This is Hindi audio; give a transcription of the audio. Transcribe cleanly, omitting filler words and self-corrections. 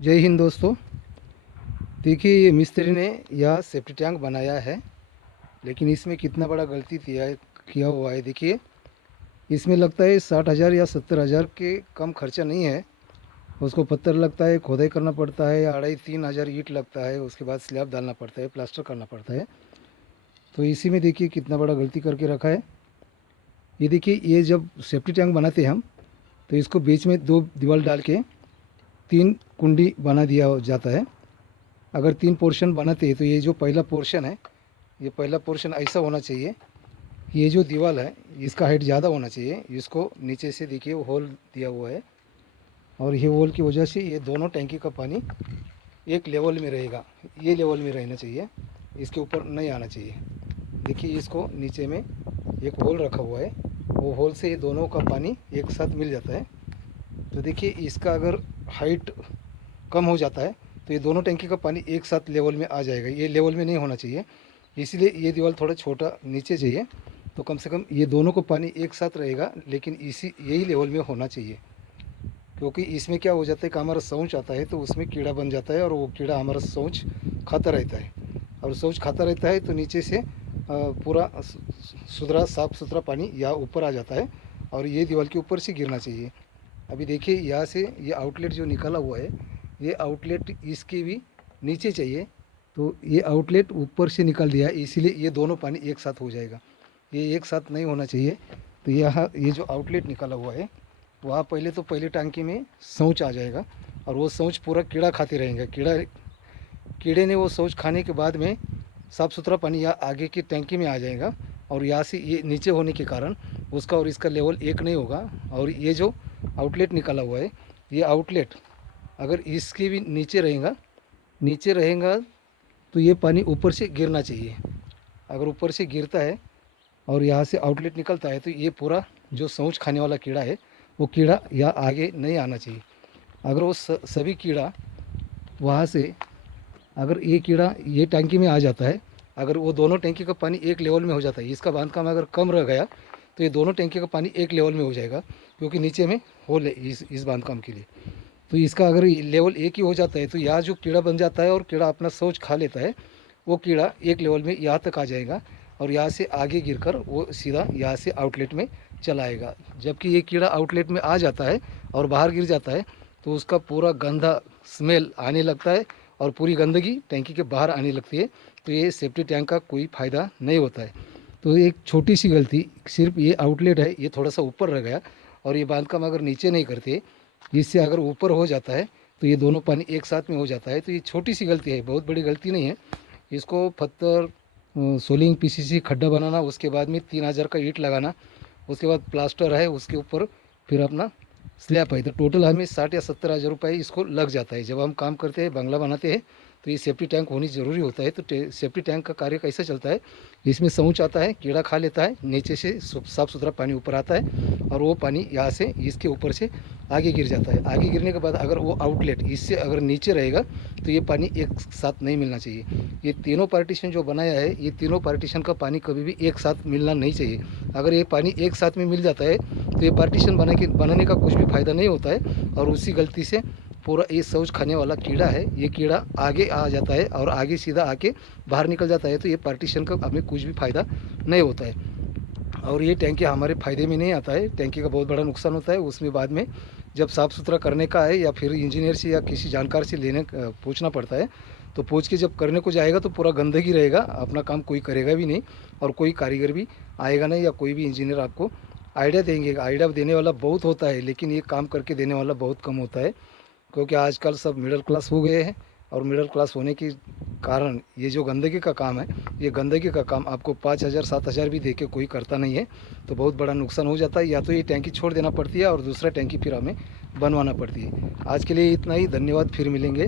जय हिंद दोस्तों। देखिए ये मिस्त्री ने यह सेफ्टी टैंक बनाया है, लेकिन इसमें कितना बड़ा गलती किया हुआ है। देखिए इसमें लगता है 60,000 या 70,000 के कम खर्चा नहीं है। उसको पत्थर लगता है, खोदाई करना पड़ता है, 2,500-3,000 ईंट लगता है, उसके बाद स्लैब डालना पड़ता है, प्लास्टर करना पड़ता है। तो इसी में देखिए कितना बड़ा गलती करके रखा है। ये देखिए, ये जब सेफ्टी टैंक बनाते हैं हम, तो इसको बीच में 2 दीवार डाल के 3 कुंडी बना दिया जाता है। अगर 3 पोर्शन बनाते हैं तो ये जो पहला पोर्शन है, ये पहला पोर्शन ऐसा होना चाहिए। ये जो दीवार है इसका हाइट ज़्यादा होना चाहिए। इसको नीचे से देखिए वो होल दिया हुआ है, और ये होल की वजह से ये दोनों टैंकी का पानी एक लेवल में रहेगा। ये लेवल में रहना चाहिए, इसके ऊपर नहीं आना चाहिए। देखिए इसको नीचे में एक होल रखा हुआ है, वो होल से ये दोनों का पानी एक साथ मिल जाता है। तो देखिए इसका अगर हाइट कम हो जाता है तो ये दोनों टैंकी का पानी एक साथ लेवल में आ जाएगा। ये लेवल में नहीं होना चाहिए, इसलिए ये दीवार थोड़ा छोटा नीचे चाहिए। तो कम से कम ये दोनों को पानी एक साथ रहेगा, लेकिन इसी यही लेवल में होना चाहिए। क्योंकि इसमें क्या हो जाता है कि हमारा शौच आता है तो उसमें कीड़ा बन जाता है, और वो कीड़ा हमारा शौच खाता रहता है। और शौच खाता रहता है तो नीचे से पूरा सुथरा साफ़ सुथरा पानी यहाँ ऊपर आ जाता है, और ये दीवार के ऊपर से गिरना चाहिए। अभी देखिए यहाँ से ये आउटलेट जो निकाला हुआ है, ये आउटलेट इसके भी नीचे चाहिए। तो ये आउटलेट ऊपर से निकाल दिया है, इसीलिए ये दोनों पानी एक साथ हो जाएगा। ये एक साथ नहीं होना चाहिए। तो यहाँ ये जो आउटलेट निकाला हुआ है, वहाँ पहले टंकी में शौच आ जाएगा, और वो शौच पूरा कीड़ा खाते रहेंगे। कीड़े ने वो शौच खाने के बाद में साफ़ सुथरा पानी यहाँ आगे की टैंकी में आ जाएगा, और यहाँ से ये नीचे होने के कारण उसका और इसका लेवल एक नहीं होगा। और ये जो आउटलेट निकाला हुआ है, ये आउटलेट अगर इसके भी नीचे रहेगा तो ये पानी ऊपर से गिरना चाहिए। अगर ऊपर से गिरता है और यहाँ से आउटलेट निकलता है तो ये पूरा जो शौच खाने वाला कीड़ा है, वो कीड़ा यहाँ आगे नहीं आना चाहिए। अगर वो सभी कीड़ा वहाँ से, अगर ये कीड़ा ये टैंकी में आ जाता है, अगर वो दोनों टैंकी का पानी एक लेवल में हो जाता है, इसका बांधकाम अगर कम रह गया तो ये दोनों टैंकी का पानी एक लेवल में हो जाएगा, क्योंकि नीचे में होल है इस बांधकाम के लिए। तो इसका अगर लेवल एक ही हो जाता है तो यहाँ जो कीड़ा बन जाता है और कीड़ा अपना शौच खा लेता है, वो कीड़ा एक लेवल में यहाँ तक आ जाएगा, और यहाँ से आगे गिरकर वो सीधा यहाँ से आउटलेट में चला आएगा। जबकि ये कीड़ा आउटलेट में आ जाता है और बाहर गिर जाता है तो उसका पूरा गंदा स्मेल आने लगता है, और पूरी गंदगी टैंकी के बाहर आने लगती है। तो ये सेफ्टी टैंक का कोई फ़ायदा नहीं होता है। तो एक छोटी सी गलती, सिर्फ ये आउटलेट है, ये थोड़ा सा ऊपर रह गया, और ये बांधकाम अगर नीचे नहीं करते, इससे अगर ऊपर हो जाता है तो ये दोनों पानी एक साथ में हो जाता है। तो ये छोटी सी गलती है, बहुत बड़ी गलती नहीं है। इसको पत्थर सोलिंग पीसीसी खड्डा बनाना, उसके बाद में 3,000 का ईंट लगाना, उसके बाद प्लास्टर है, उसके ऊपर फिर अपना स्लैब है। तो टोटल हमें 60 या 70,000 रुपये इसको लग जाता है। जब हम काम करते हैं, बंगला बनाते हैं, तो ये सेफ्टी टैंक होनी ज़रूरी होता है। तो सेफ्टी टैंक का कार्य कैसे चलता है, इसमें शौच आता है, कीड़ा खा लेता है, नीचे से साफ़ सुथरा पानी ऊपर आता है, और वो पानी यहाँ से इसके ऊपर से आगे गिर जाता है। आगे गिरने के बाद अगर वो आउटलेट इससे अगर नीचे रहेगा तो ये पानी एक साथ नहीं मिलना चाहिए। ये तीनों पार्टीशन जो बनाया है, ये तीनों पार्टीशन का पानी कभी भी एक साथ मिलना नहीं चाहिए। अगर ये पानी एक साथ में मिल जाता है तो ये पार्टीशन बनाने का कुछ भी फ़ायदा नहीं होता है, और उसी गलती से पूरा ये शौच खाने वाला कीड़ा है, ये कीड़ा आगे आ जाता है और आगे सीधा आके बाहर निकल जाता है। तो ये पार्टीशन का हमें कुछ भी फ़ायदा नहीं होता है, और ये टैंकी हमारे फ़ायदे में नहीं आता है। टैंकी का बहुत बड़ा नुकसान होता है। उसमें बाद में जब साफ़ सुथरा करने का है, या फिर इंजीनियर से या किसी जानकार से पूछना पड़ता है, तो पूछ के जब करने को जाएगा तो पूरा गंदगी रहेगा, अपना काम कोई करेगा भी नहीं, और कोई कारीगर भी आएगा नहीं, या कोई भी इंजीनियर आपको आइडिया देंगे। आइडिया देने वाला बहुत होता है, लेकिन ये काम करके देने वाला बहुत कम होता है। क्योंकि आजकल सब मिडिल क्लास हो गए हैं, और मिडिल क्लास होने के कारण ये जो गंदगी का काम है, ये गंदगी का काम आपको 5,000 7,000 भी दे के कोई करता नहीं है। तो बहुत बड़ा नुकसान हो जाता है। या तो ये टैंकी छोड़ देना पड़ती है और दूसरा टैंकी फिर हमें बनवाना पड़ती है। आज के लिए इतना ही, धन्यवाद, फिर मिलेंगे।